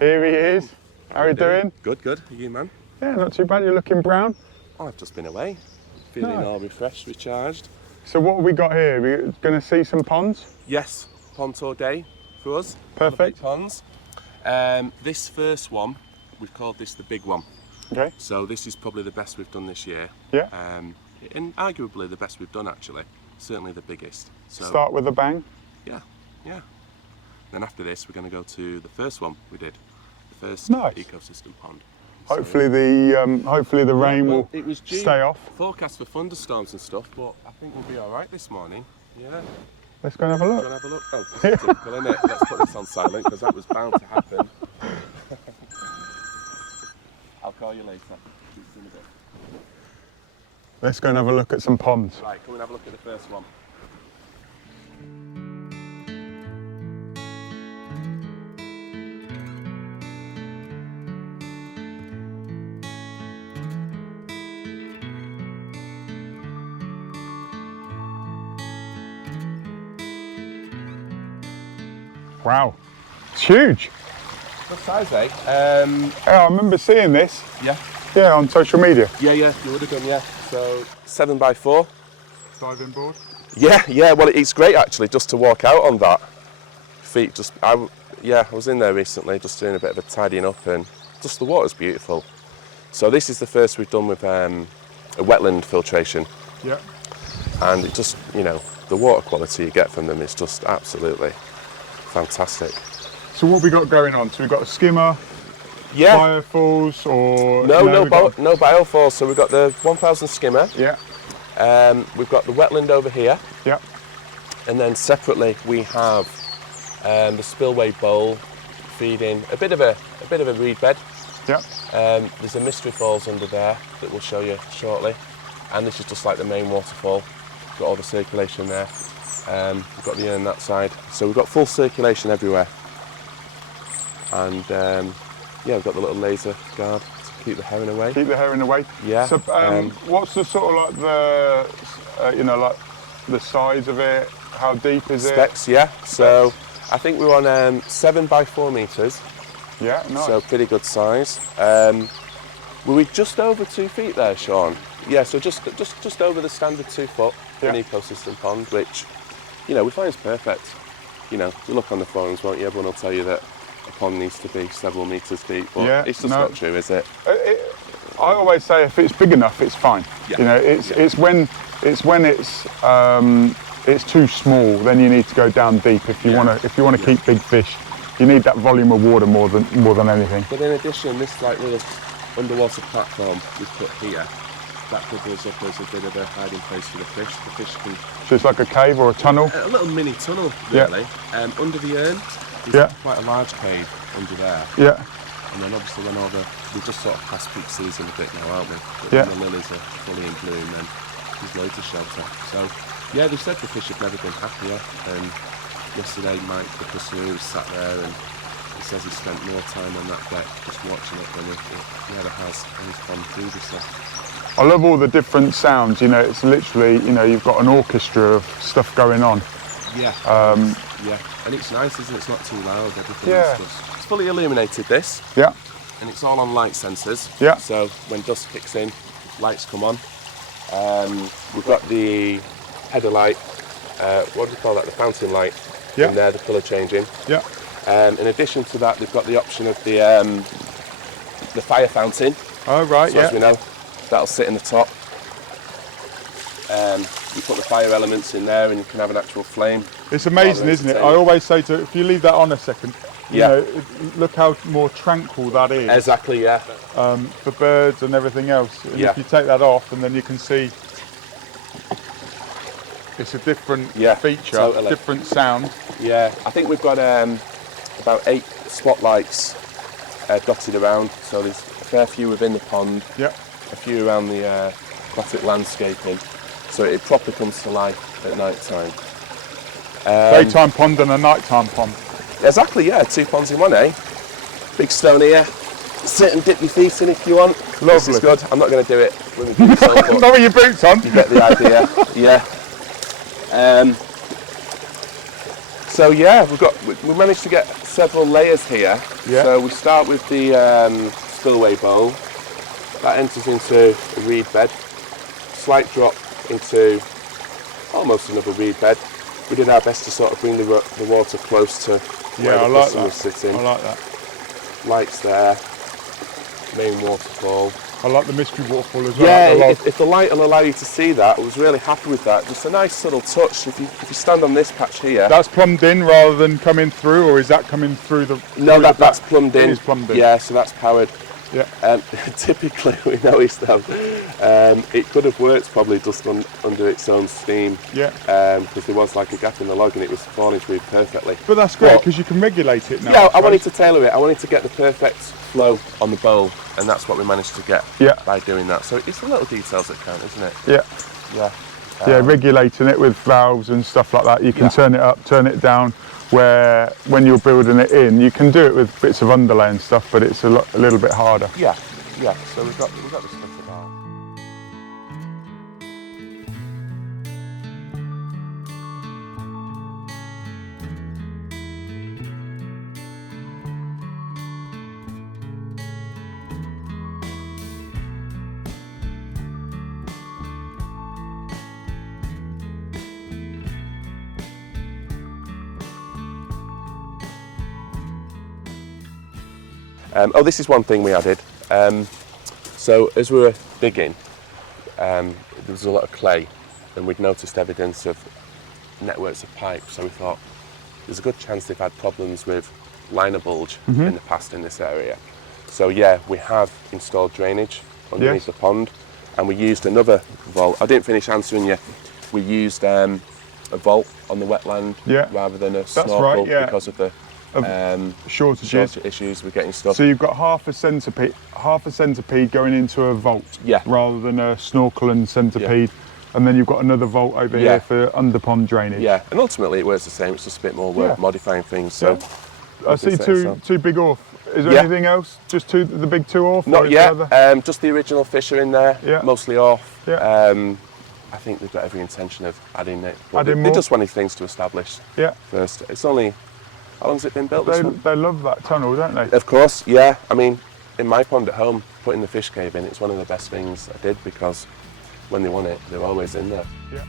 Here he is. How are you doing? Good, good. Are you, man? Yeah, not too bad. You're looking brown. Oh, I've just been away. Feeling all refreshed, recharged. So what have we got here? We're going to see some ponds? Yes, pond tour day for us. Perfect. Ponds. This first one, we've called this the big one. Okay. So this is probably the best we've done this year. Yeah. And arguably the best we've done, actually. Certainly the biggest. So, Start with a bang. Yeah, yeah. Then after this, we're going to go to the first one we did. The first Nice. ecosystem pond. Hopefully the rain will stay off. Forecast for thunderstorms and stuff, but I think we'll be all right this morning. Yeah. Let's go and have a look. Go and have a look. Oh, that's typical, isn't it? Let's put this on silent because that was bound to happen. I'll call you later. See you in a bit. Let's go and have a look at some ponds. Right, come and have a look at the first one. Wow, it's huge. Good size, eh? Yeah, I remember seeing this. Yeah. Yeah, on social media. Yeah, you would have done, yeah. So 7x4. Diving board. Yeah. Well, it's great actually, just to walk out on that. Feet just, I was in there recently, just doing a bit of a tidying up, and just the water's beautiful. So this is the first we've done with a wetland filtration. Yeah. And it just, the water quality you get from them is just absolutely fantastic. So what have we got going on? So we've got a skimmer, biofalls, or no biofalls. So we've got the 1000 skimmer. Yeah. We've got the wetland over here. Yeah. And then separately we have the spillway bowl feeding a bit of a reed bed. Yeah. There's a mystery falls under there that we'll show you shortly, and this is just like the main waterfall. Got all the circulation there. We've got the urn that side, so we've got full circulation everywhere. And we've got the little laser guard to keep the herring away. Keep the herring away. Yeah. So what's the sort of like the size of it? How deep is it? Specs, yeah. So I think we're on 7 by 4 meters. Yeah, nice. So pretty good size. Were we just over 2 feet there, Sean? Yeah, so just over the standard 2 foot for an ecosystem pond, which, we find is perfect. You look on the forums, won't you? Everyone will tell you that a pond needs to be several meters deep, but it's just not true, is it? I always say if it's big enough, it's fine. Yeah. It's when it's too small, then you need to go down deep. If you want to keep big fish, you need that volume of water more than anything. But in addition, this little underwater platform we put here, that doubles up as a bit of a hiding place for the fish. The fish can. So it's like a cave or a tunnel? A little mini tunnel, really. Yeah. Under the urn, there's quite a large cave under there. Yeah. And then obviously when we're just sort of past peak season a bit now, aren't we? But when the lilies are fully in bloom, then there's loads of shelter. So they said the fish have never been happier. And yesterday Mike, the customer, was sat there and he says he spent more time on that deck just watching it than he ever has in his pond previously. I love all the different sounds, it's literally, you've got an orchestra of stuff going on. Yeah. And it's nice, isn't it? It's not too loud, everything is just... It's fully illuminated, this. Yeah. And it's all on light sensors. Yeah. So when dusk kicks in, lights come on. We've got the header light, what do we call that? The fountain light in there, the colour changing. Yeah. In addition to that, they've got the option of the fire fountain. Oh, right, so as we know, that'll sit in the top. You put the fire elements in there and you can have an actual flame. It's amazing, isn't it? I always say if you leave that on a second, look how more tranquil that is. Exactly, yeah. For birds and everything else. And if you take that off, and then you can see it's a different feature, different sound. Yeah, I think we've got about 8 spotlights dotted around, so there's a fair few within the pond, a few around the aquatic landscaping, so it properly comes to life at night time. Daytime pond and a nighttime pond. Exactly, 2 ponds in one, eh? Big stone here. Sit and dip your feet in if you want. Lovely. This is good. I'm not going to do it with my boots on. Not with your boots on. You get the idea. Yeah. So we managed to get several layers here. Yeah. So we start with the spillway bowl. That enters into a reed bed. Slight drop into almost another reed bed. We did our best to sort of bring the water close to where the customer's sitting. I like that. Lights there. Main waterfall. I like the mystery waterfall as well. Yeah, if the light will allow you to see that, I was really happy with that. Just a nice subtle touch. If you stand on this patch here. That's plumbed in rather than coming through, or is that coming through the? No, that's plumbed in. It is plumbed in. Yeah, so that's powered. Yeah. Typically, we noticed though, it could have worked probably just under its own steam. Yeah. Because there was like a gap in the log and it was falling through perfectly. But that's great because you can regulate it now. Yeah, I wanted to tailor it. I wanted to get the perfect flow on the bowl, and that's what we managed to get by doing that. So it's the little details that count, isn't it? Yeah. Yeah. Yeah, regulating it with valves and stuff like that. You can turn it up, turn it down. Where when you're building it in, you can do it with bits of underlay and stuff, but it's a little bit harder. Yeah, yeah. So we've got the stuff about. This is one thing we added. So as we were digging, there was a lot of clay, and we'd noticed evidence of networks of pipe. So we thought there's a good chance they've had problems with liner bulge in the past in this area. So yeah, we have installed drainage underneath the pond, and we used another vault. I didn't finish answering you. We used a vault on the wetland rather than a snorkel because of the shortage issues with getting stuff. So you've got half a centipede going into a vault rather than a snorkel and centipede, and then you've got another vault over here for under pond drainage. Yeah, and ultimately it works the same. It's just a bit more work modifying things. So I see two big orf. Is there anything else? Just the big two orf? Not yet. Just the original fish are in there. Mostly orf. I think they've got every intention of adding it. They just wanted things to establish first. It's only. How long's it been built? They love that tunnel, don't they? Of course, yeah. I mean, in my pond at home, putting the fish cave in, it's one of the best things I did because when they want it, they're always in there. Yeah.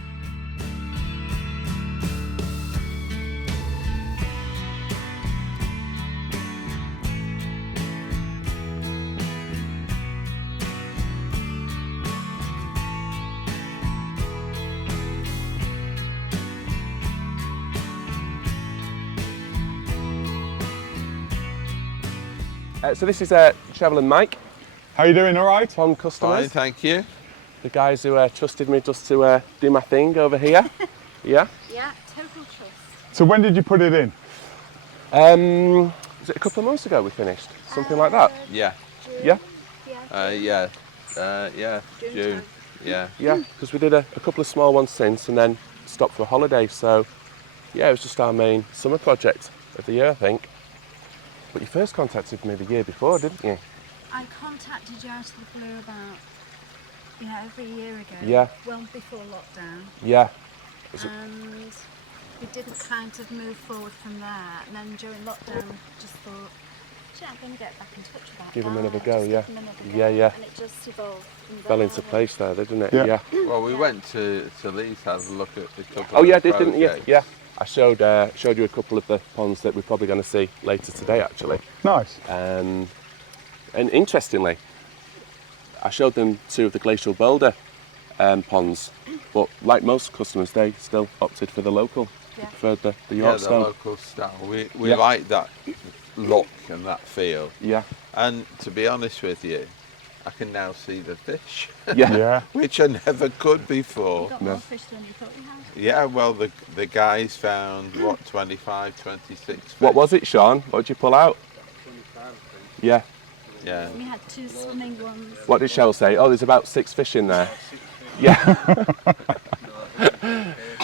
So this is Cheryl and Mike. How you doing? All right? Pond customers. Fine, thank you. The guys who trusted me just to do my thing over here. Yeah? Yeah, total trust. So when did you put it in? Was it a couple of months ago we finished? Something like that? Yeah. Yeah? June. Yeah. Yeah, because we did a couple of small ones since and then stopped for a holiday. So yeah, it was just our main summer project of the year, I think. But you first contacted me the year before, didn't you? I contacted you out of the blue about, over a year ago. Yeah. Well before lockdown. Yeah. And we didn't kind of move forward from there. And then during lockdown, just thought, I'm going to get back in touch about Give that. them another go, yeah. Give them another go. Yeah, yeah. And it just evolved from there. Fell into place there, didn't it? Yeah. Well, we went to Leeds, had a look at the couple Oh yeah, of didn't you? projects. Yeah. I showed you a couple of the ponds that we're probably going to see later today, actually. Nice. And interestingly, I showed them two of the glacial boulder ponds, but like most customers, they still opted for the local. They preferred the Yeah, York the stone. local style. We like that look and that feel. Yeah. And to be honest with you, I can now see the fish, Yeah. Yeah. which I never could before. You got more fish than you thought you had. Yeah, well, the guys found, 25, 26 fish. What was it, Sean? What did you pull out? 25. Yeah. Yeah. We had two swimming ones. What did Cheryl say? Oh, there's about 6 fish in there. Yeah.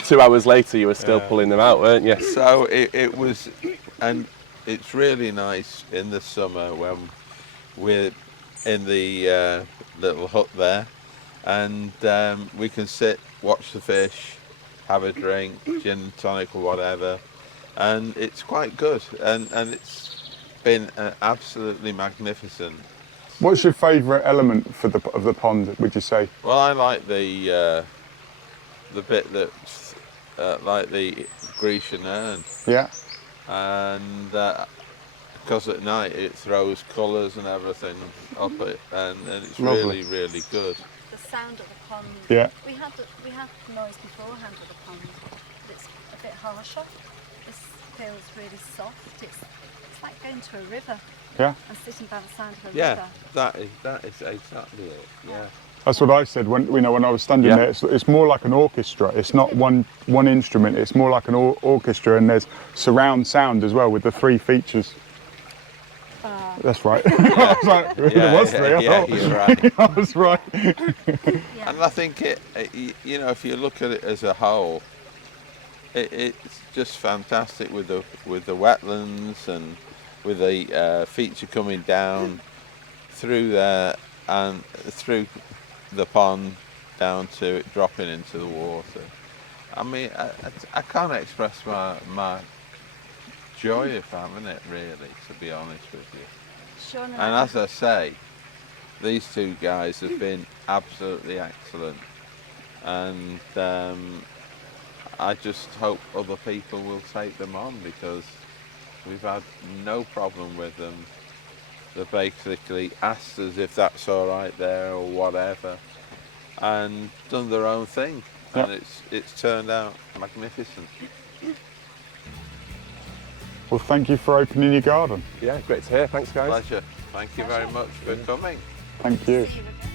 2 hours later, you were still pulling them out, weren't you? So it was, and it's really nice in the summer when we're in the little hut there, and we can sit, watch the fish, have a drink, gin and tonic or whatever, and it's quite good, and it's been absolutely magnificent. What's your favourite element of the pond, would you say? Well, I like the bit that's like the Grecian urn, Yeah. and because at night it throws colours and everything up it, and it's Lovely. really good. The sound of the pond. Yeah. We had noise beforehand of the pond, but it's a bit harsher. This feels really soft. It's like going to a river Yeah. and sitting by the side of a Yeah, river. that is exactly it. Yeah. That's what I said when I was standing there. It's more like an orchestra. It's not one instrument. It's more like an orchestra, and there's surround sound as well with the 3 features. That's right. I was like, there was 3. I thought. You're right. I was right. Yeah. And I think if you look at it as a whole, it's just fantastic with the wetlands and with the feature coming down through there and through the pond down to it dropping into the water. I mean, I can't express my joy of having it, really, to be honest with you. Sean And as I say, these 2 guys have been absolutely excellent, and I just hope other people will take them on, because we've had no problem with them. They basically asked us if that's all right there or whatever, and done their own thing, Yep. and it's turned out magnificent. Well, thank you for opening your garden. Yeah, great to hear. Thanks, guys. Pleasure. Thank you very much for coming. Thank you. See you again.